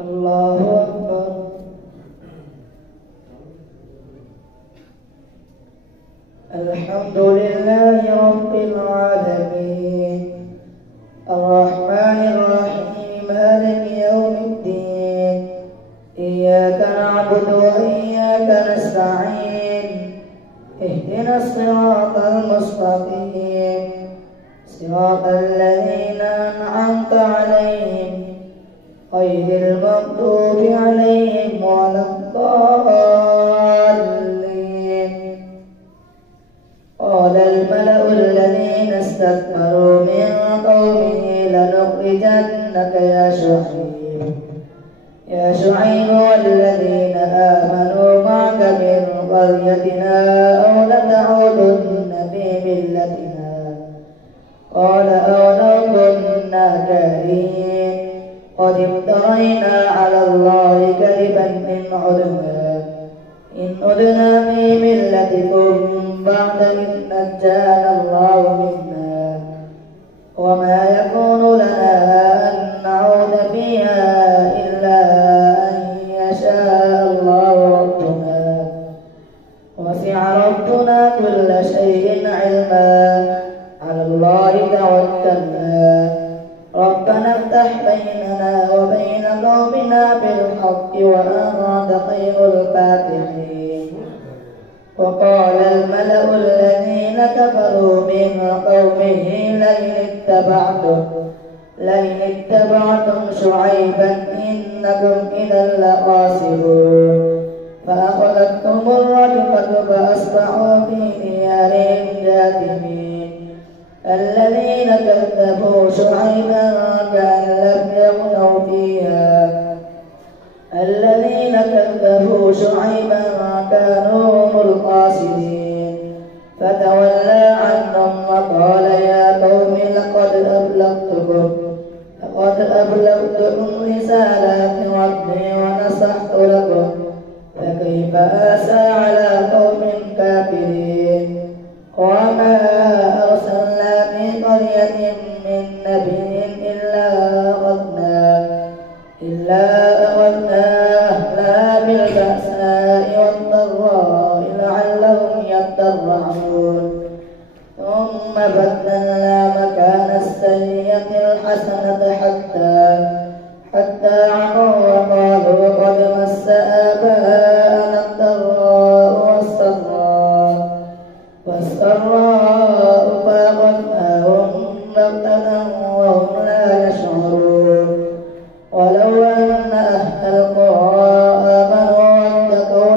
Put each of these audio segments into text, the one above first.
الله أكبر. الحمد لله رب العالمين الرحمن الرحيم مالك يوم الدين إياك نعبد وإياك نستعين اهدنا الصراط المستقيم صراط الذين أنعمت عليهم غير المغضوب عليهم ولا الضالين. قال الملأ الذين استكبروا من قومه لنخرجنك يا شعيب والذين آمنوا معك من قريتنا أو لتعودن في ملتنا قال أولو كنا كارهين قد افترينا على الله كذبا إن عدنا في ملتكم بعد إذ نجانا الله منا وما يكون لنا أن نعود فيها إلا أن يشاء الله ربنا وسع ربنا كل شيء علما على الله توكلنا ربنا افتح بيننا وبين قومنا بالحق وأنت خير الفاتحين. وقال الملأ الذين كفروا من قومه لئن اتبعتم شعيبا إنكم إذا لخاسرون فأخذتهم الرجفة فأصبحوا في ديارهم جاثمين. الذين كذبوا شعيبا كأن لم يغنوا فيها الذين كذبوا شعيبا كانوا هم الخاسرين فتولى عنهم وقال يا قوم لقد أبلغتكم رسالات ربي ونصحت لكم فكيف آسى على قوم كافرين. وما أرسلنا في قرية من نبي إلا أخذنا أهلها بالبأساء والضراء لعلهم يضرعون ثم بدلنا مكان السيئة الحسنة حتى عموا وقالوا قد مس آباءنا الضراء والسراء فأخذناهم بغتة وهم لا يشعرون. ولو أن أهل القرى آمنوا واتقوا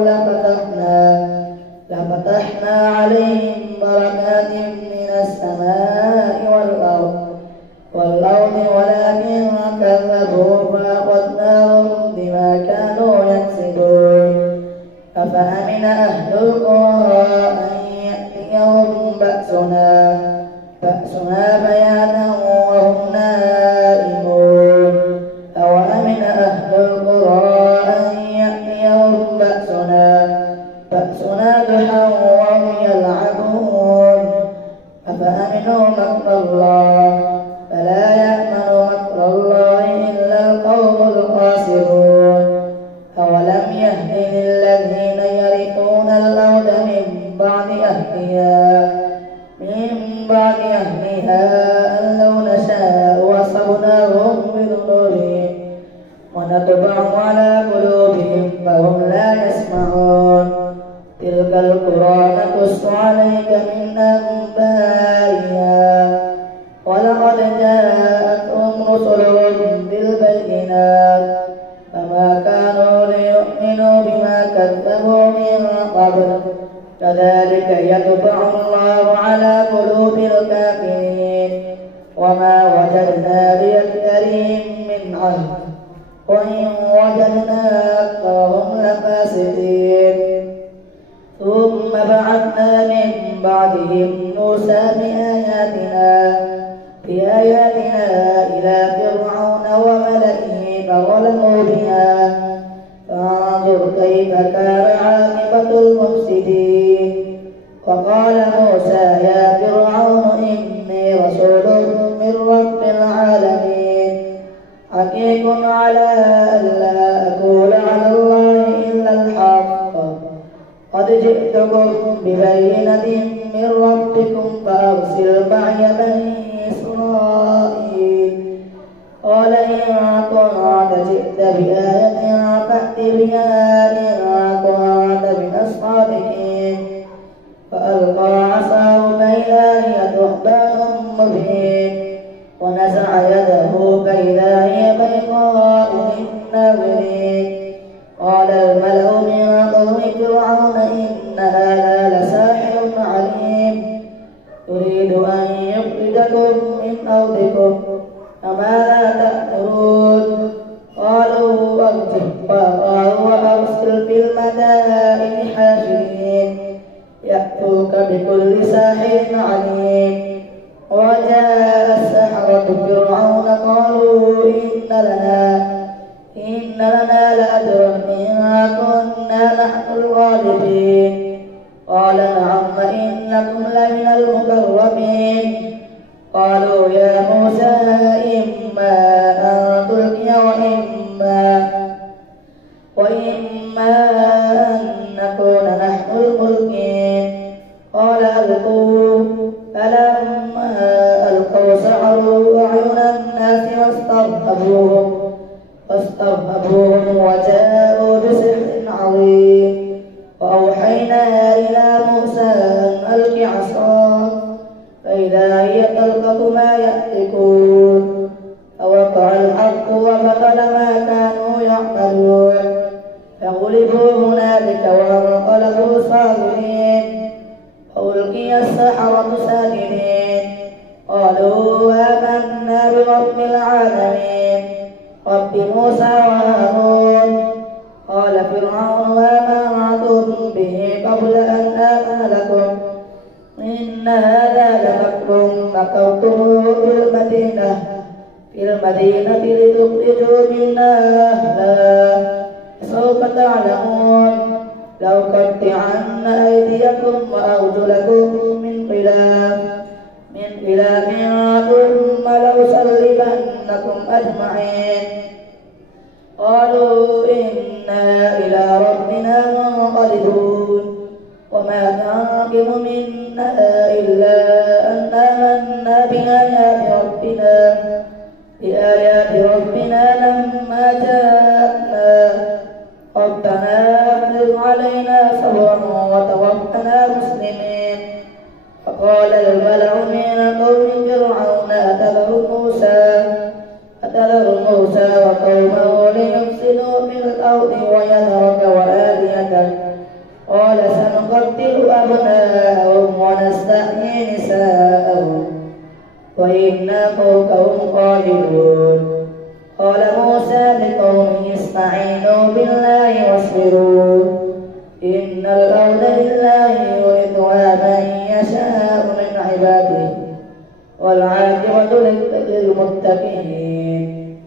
لفتحنا عليهم بركات من السماء والأرض ولكن كذبوا فأخذناهم بما كانوا يكسبون. أفأمن أهل القرى أن يأتيهم بأسنا بيانا وهم نائمون أوأمن أهل القرى أن يأتيهم بأسنا ضحى وهم يلعبون أفأمنوا مكر الله فلا يأمن مكر الله إلا القوم الخاسرون. أولم يهد للذين يرثون الأرض من بعد أهلها أن لو نشاء أصبناهم بذنوبهم ونطبع على قلوبهم فهم لا يسمعون. تلك القرى نقص عليك من أنبائها ولقد جاءتهم رسلهم بالبينات فما كانوا ليؤمنوا بما كذبوا من قبل كذلك يطبع الله على قلوب الكافرين. وما وجدنا لأكثرهم من عهد وإن وجدنا أكثرهم لفاسقين. ثم بعثنا من بعدهم موسى بآياتنا إلى فرعون وملئه فظلموا بها فانظر كيف كان عاقبة المفسدين. وقال موسى يا فرعون إني رسول من رب العالمين حقيق على ألا أقول على الله إلا الحق قد جئتكم ببينة من ربكم فأرسل معي بني إسرائيل قال إن كنت جئت بآية فأت بها إن كنت من الصادقين فألقى عصاه فإذا هي ثعبان مبين ونزع يده فإذا هي بيضاء للناظرين قال الملأ من قوم فرعون إن هذا لساحر عليم يريد أن يخرجكم من أرضكم فماذا تأمرون قالوا ارجع وأرسل في المدائن حاشرين يأتوك بكل ساحر عليم وجاء السحرة فرعون قالوا إن لنا لأجرا إن كنا نحن الغالبين قال نعم إنكم لمن المقربين قالوا يا موسى إما أن تلقي وإما أن نكون نحن الملقين قال ألقوا فلما ألقوا سحروا أعين الناس واسترهبوهم وجاءوا بسحر عظيم وأوحينا إلى موسى أن ألق عصاك فإذا هي تلقف ما يأفكون فوقع الحق وبطل ما كانوا يعملون فغلبوا هنالك وانقلبوا صاغرين وألقي السحرة ساجدين قالوا آمنا برب العالمين رب موسى وهارون قال فرعون وما آمنتم به قبل أن آذن لكم إن هذا لمكر مكرتم في المدينة لتخرجوا منا أهلها سوف تعلمون لأقطعن أيديكم وأرجلكم من خلاف ثم لأصلبنكم أجمعين قالوا إنا إلى ربنا منقلبون وما تنقم منا إلا أن آمنا بآيات ربنا لما جاءتنا ربنا أفرغ علينا صبرا وتوفنا مسلمين فقال الملأ من قوم فرعون أتذر موسى وقومه ليفسدوا في الأرض ويذرك وآلهتك قال سنقتل أبناءهم ونستحيي نساءهم وإنا فوقهم قاهرون قال موسى لقومه استعينوا بالله واصبروا إن الأرض لله يورثها من يشاء من عباده والعاقبة للمتقين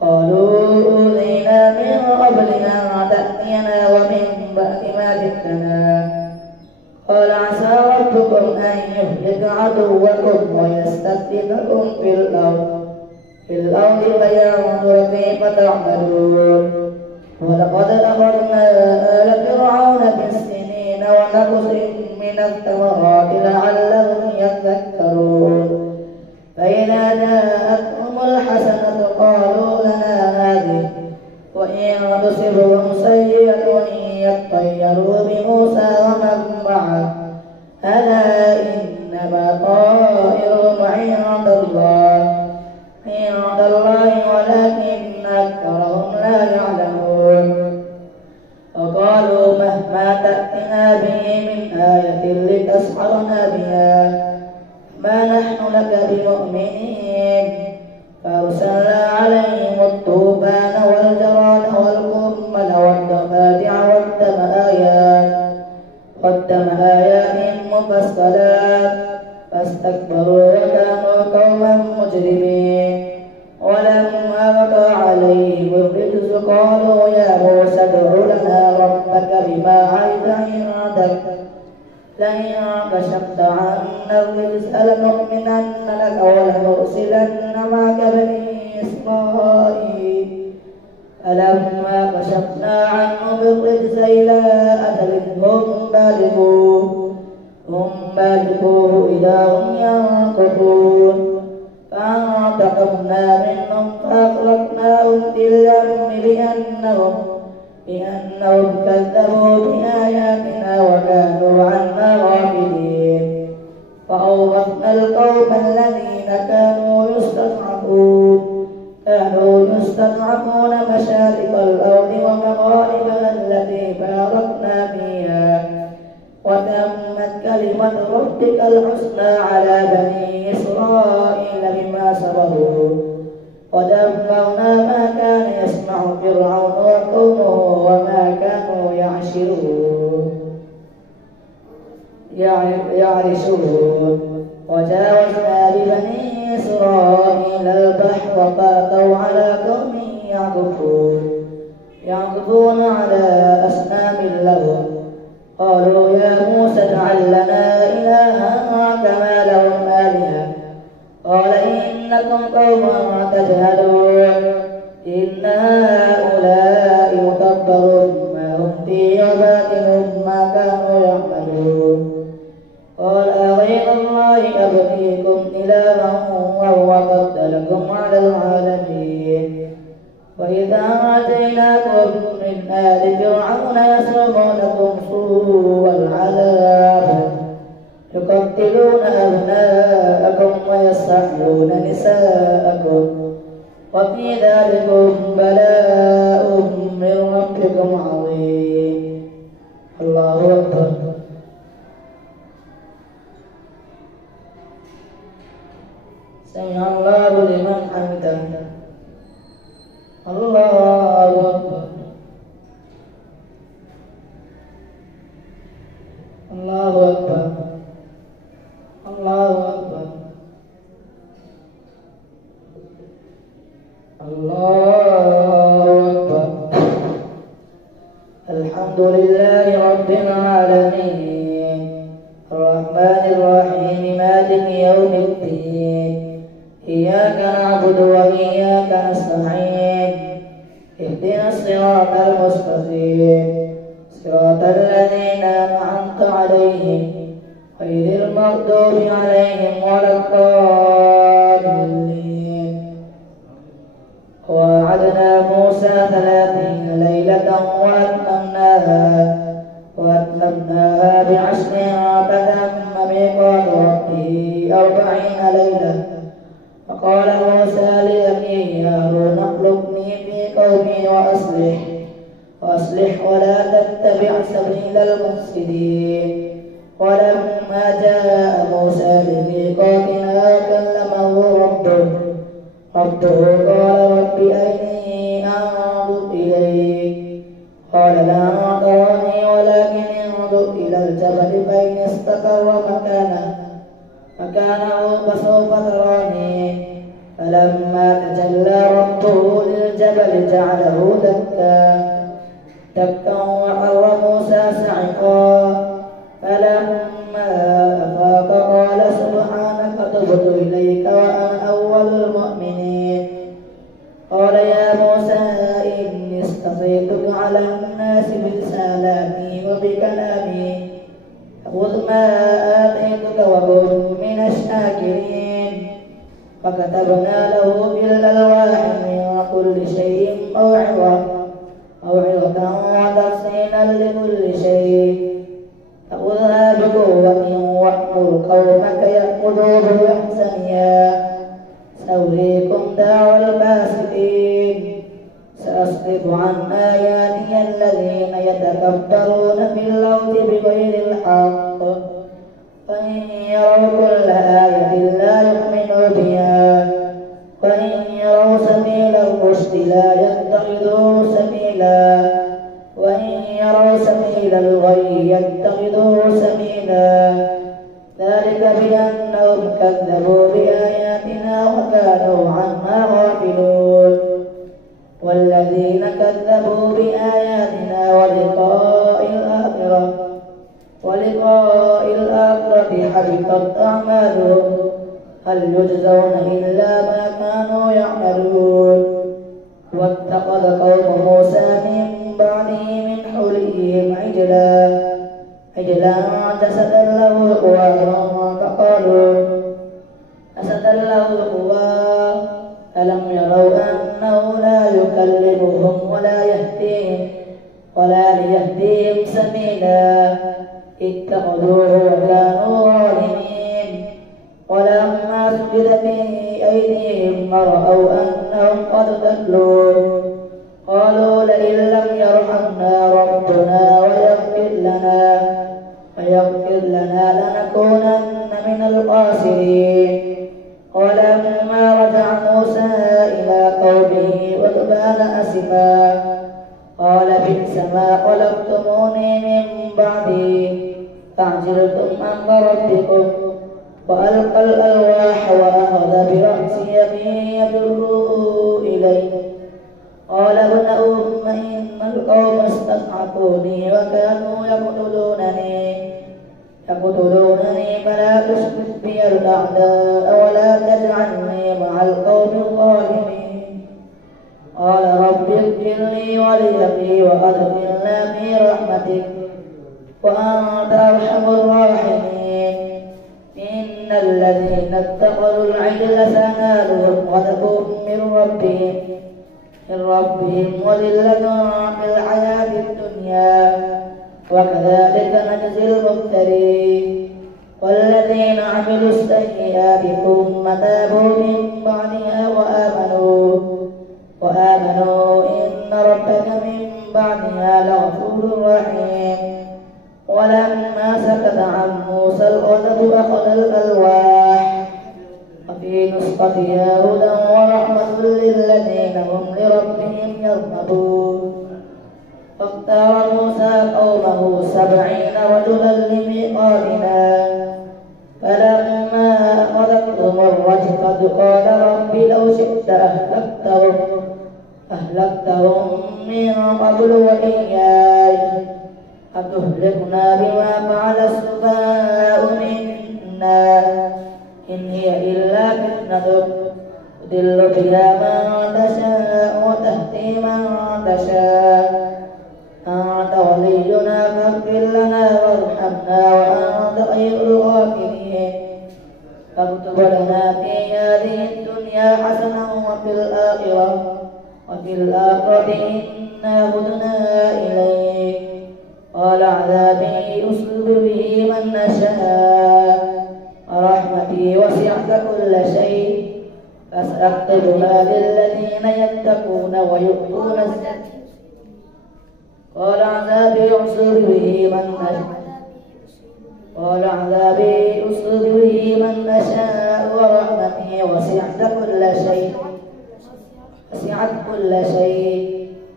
قالوا أوذينا من قبل أن تأتينا ومن بعد ما جئتنا قال عسى ربكم أن يهلك عدوكم ويستخلفكم في الأرض فينظر كيف تعملون ولقد أخذنا آل فرعون بالسنين ونقص من الثمرات لعلهم يذكرون فإذا جاءتهم الحسنة قالوا لنا هذه وإن تصبهم سيئة يطيروا بموسى ومن معه ألا إنما طائرهم عند الله ولكن أكثرهم لا يعلمون وقالوا مهما تأتنا به من آية لتسحرنا بها ما نحن لك بمؤمنين فأرسلنا عليهم الطوفان والجراد والقمل والضفادع والدم آيات مفصلات فاستكبروا وكانوا قوما مجرمين ولما وقع عليهم الرجز قالوا يا موسى ادع لنا ربك بما عهد عندك لئن كشفت عنا الرجز لنؤمنن لك ولنرسلن معك بني إسرائيل فلما كشفنا عنهم الرجز إلى أجل هم بالغوه إذا هم ينكثون فانتقمنا منهم فأغرقناهم في اليم بأنهم كذبوا بآياتنا وكانوا عنها غافلين فأورثنا القوم الذين كانوا يستضعفون مشارق الأرض ومغاربها التي باركنا فيها وتمت كلمة ربك الحسنى على بني إسرائيل بما صبروا ودمرنا ما كان يسمع فرعون وقومه وما كانوا يعرشون وجاوزنا ببني إسرائيل البحر فأتوا على قوم يعكفون على أصنام لهم قالوا يا موسى اجعل لنا إلها كما لهم آلهة قال إنكم قوم تجهلون إن هؤلاء متبر ما هم فيه وباطل ما كانوا يعملون قال أغير الله أبغيكم إلها وهو فضلكم على العالمين وإذا آتيناكم من آل فرعون يسومونكم سوء العذاب يقتلون أبناءكم ويستحيون نساءكم وفي ذلكم بلاء من ربكم عظيم. الله أكبر. سمع الله لمن حمده. الله أكبر. الله أكبر. الله أكبر. الله أكبر. الحمد لله رب العالمين الرحمن الرحيم مالك يوم الدين إياك نعبد وإياك نستعين اهدنا الصراط المستقيم صراط الذين أنعمت عليهم غير المغضوب عليهم ولا الضالين. ووعدنا موسى 30 ليلة وأتممناها ب10 فتم ميقات ربه 40 ليلة. فقال موسى لأخيه هارون اخلفني في قومي وأصلح ولا تتبع سبيل المفسدين. ولما جاء موسى لميقاتنا كلمه ربه قال رب أرني أنظر إليك قال لا تراني ولكن انظر إلى الجبل فإن استقر مكانه فسوف تراني. فلما تجلى ربه للجبل جعله دكا وحر موسى صعقا. فلما أفاق قال سبحانك تبت إليك وأنا أول المؤمنين. قال يا موسى إني اصطفيتك على الناس برسالاتي وبكلامي خذ ما آتيتك وكن من الشاكرين. فكتبنا له في الألواح من كل شيء موعظة وتفصيلا لكل شيء فخذها بقوة وأمر قومك يأخذوا بأحسنها سأريكم دار الفاسقين. سأصرف عن آياتي الذين يتكبرون في الأرض بغير الحق وإن يروا كل آية لا يؤمنوا بها وإن يروا سبيل الرشد لا يتخذوه سبيلا وإن يروا سبيل الغي يتخذوه سبيلا. ذلك بأنهم كذبوا بآياتنا وكانوا عنها غافلون. والذين كذبوا بآياتنا ولقاء الآخرة حبطت أعمالهم هل يجزون إلا ما كانوا يعملون. واتخذ قوم موسى من بعده من حولهم عجلا جسدا له خوار فقالوا جسدا له خوار ألم يروا أنه لا يكلمهم ولا ليهديهم سبيلا اتخذوه وكانوا ظالمين ولما سجد في أيديهم رأوا أنهم قد ضلوا قالوا لئن لم يرحمنا ربنا ويغفر لنا لنكونن من الخاسرين ولما رجع موسى إلى قومه غضبان أسفا قال بئس ما خلفتموني من بعدي فعجلتم أمر ربكم وألقى الألواح وأخذ برأس أبيه يجره إليه قال ابن أم إن القوم استضعفوني وكانوا يقتلونني فلا تشمت بي الأعداء ولا تجعلني مع القوم الظالمين قال رب اغفر لي ولأخي وأدخلنا في رحمتك وأنت أرحم الراحمين إن الذين اتخذوا العجل سينالهم غضب من ربهم وذلة في الحياة الدنيا وكذلك نجزي المفترين والذين عملوا السيئات ثم تابوا من بعدها وآمنوا إن ربك من بعدها لغفور رحيم ولما سكت عن موسى الغضب أخذ الألواح وفي نسختها هدى ورحمة للذين هم لربهم يرهبون فاختار موسى قومه 70 رجلا لميقاتنا فلما أخذتهم الرجفة قال رب لو شئت أهلكتهم من قبل وإياي أتهلكنا بما فعل السفهاء منا إن هي إلا فتنتك تضل بها من تشاء وتهدي من تشاء أنت ولينا فاغفر لنا وارحمنا وأنت خير الغافرين فاكتب لنا في هذه الدنيا حسنة وفي الآخرة إنا هدنا إليك قال عذابي أصيب به من نشاء ورحمتي وسعت كل شيء فسأكتبها للذين يتقون ويؤتون الزكاة قال عذابي أصيب به من نشاء ورحمتي وسعت كل شيء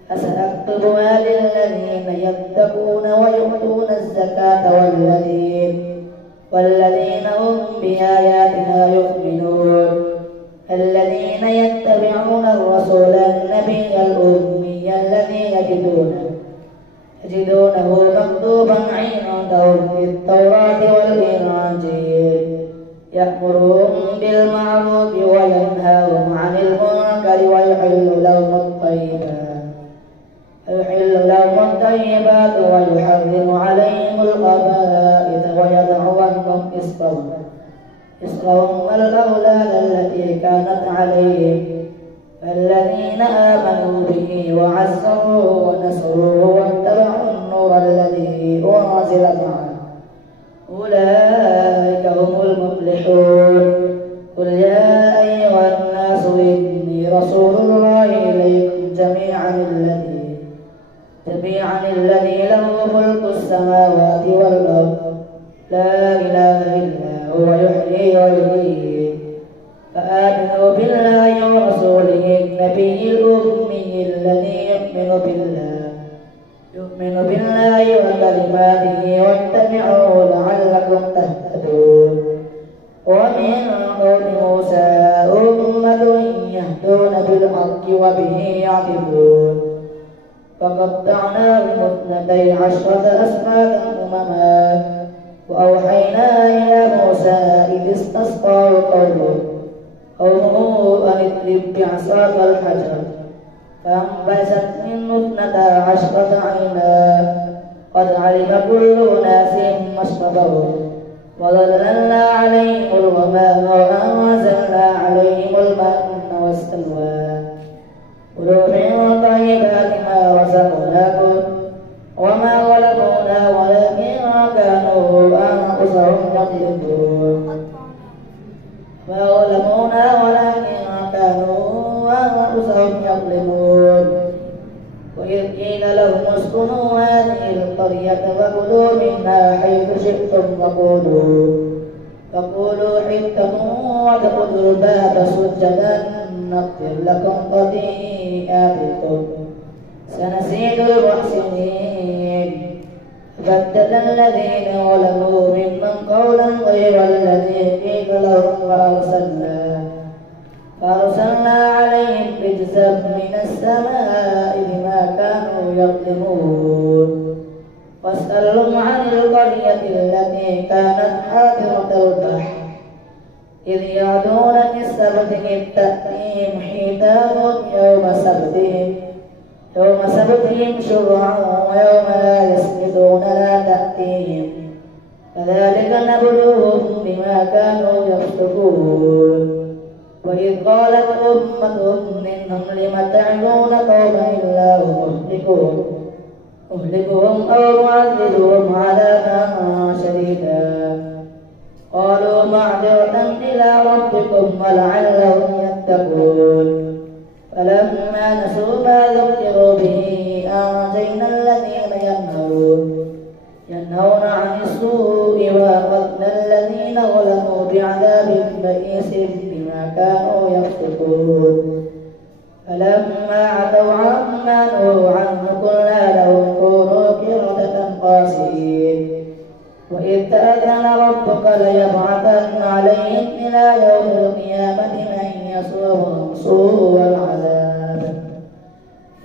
فسأكتبها للذين يتقون ويؤتون الزكاة والذين هم بآياتنا يؤمنون الذين يتبعون الرسول النبي الأمي الذي يجدونه مكتوبا عندهم في التوراة والإنجيل يأمرهم بالمعروف وينهاهم عن المنكر ويحل لهم الطيبات ويحرم عليهم الخبائث ويضع عنهم إصرهم والأولاد التي كانت عليهم فالذين آمنوا به وعزروه ونصروه واتبعوا النور الذي أنزل معه أولئك هم المفلحون قل يا أيها الناس إني رسول الله إليكم جميعا الذي له ملك السماوات والأرض لا إله إلا هو يحيي ويميت فآمنوا بالله ورسوله النبي الأمي الذي يؤمن بالله وكلماته واتبعوه لعلكم تهتدون ومن قوم موسى أمة يهدون بالحق وبه يعدلون فقطعناهم 12 أسباطا أمما وأوحينا إلى موسى إذ استسقاه قومه أن اضرب بعصاك الحجر فانبجست منه 12 عينا قد علم كل أناس مشربهم وظللنا عليهم الغمام وأنزلنا عليهم المن والسلوى كلوا من طيبات ما رزقناكم وما ظلمونا ولكن كانوا أنفسهم يظلمون ما ظلمونا ولكن كانوا أنفسهم يظلمون وإذ قيل لهم اسكنوا هذه القرية وكلوا منها حيث شئتم فقولوا حطة وادخلوا الباب سجدا نغفر لكم خطيئاتكم سنزيد المحسنين فبدل الذين ظلموا منهم قولا غير الذي قيل لهم فأرسلنا عليهم رجزا من السماء بما كانوا يظلمون واسألهم عن القرية التي كانت حاضرة البحر إذ يعدون في السبت إذ تأتيهم حيتانهم يوم سبتهم شرعا ويوم لا يسبتون لا تأتيهم كذلك نبلوهم بما كانوا يفسقون وإذ قالت أمة منهم لم تعظون قوما الله مهلكهم أو معذبهم عذابا شديدا قالوا معذرة إلى ربكم ولعلهم يتقون فلما نسوا ما ذكروا به أنجينا الذين ينهون عن السوء وأخذنا الذين ظلموا بعذاب بئيس بما كانوا يفسقون فلما عتوا عما نهوا عنه قلنا لهم كونوا قردة خاسئين وإذ تأذن ربك ليبعثن عليهم إلى يوم القيامة من يسوهم سوء العذاب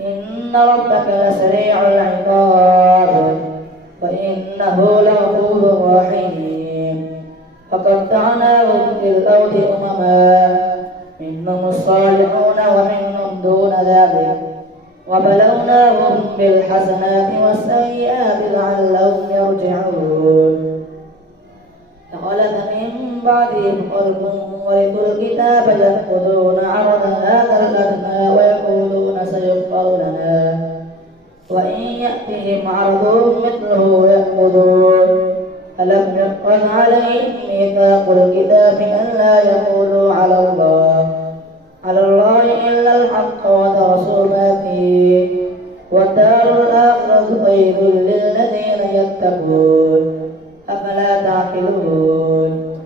إن ربك لسريع العقاب وإنه لغفور رحيم فقطعناهم في الأرض أمما منهم الصالحون ومنهم دون ذلك وبلوناهم بالحسنات والسيئات لعلهم يرجعون فخلف من بعدهم خلف ورثوا الكتاب يأخذون عرض هذا الأدنى ويقولون سيغفر لنا وإن يأتهم عرض مثله يأخذون ألم يؤخذ عليهم ميثاق الكتاب أن لا يقولوا على الله إلا الحق ودرسوا ما فيه والدار الآخرة خير للذين يتقون أفلا تعقلون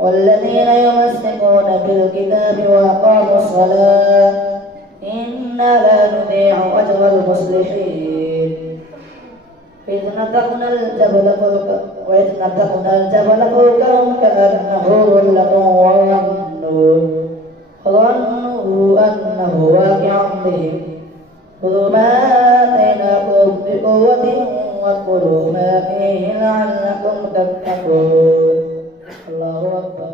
والذين يمسكون بالكتاب وأقاموا الصلاة إنا لا نضيع أجر المصلحين وإذ نتقنا الجبل فوقهم كأنه ظلة وظنوا أنه واقع بهم خذوا ما آتيناكم بقوة واذكروا ما فيه لعلكم تتقون الله أكبر.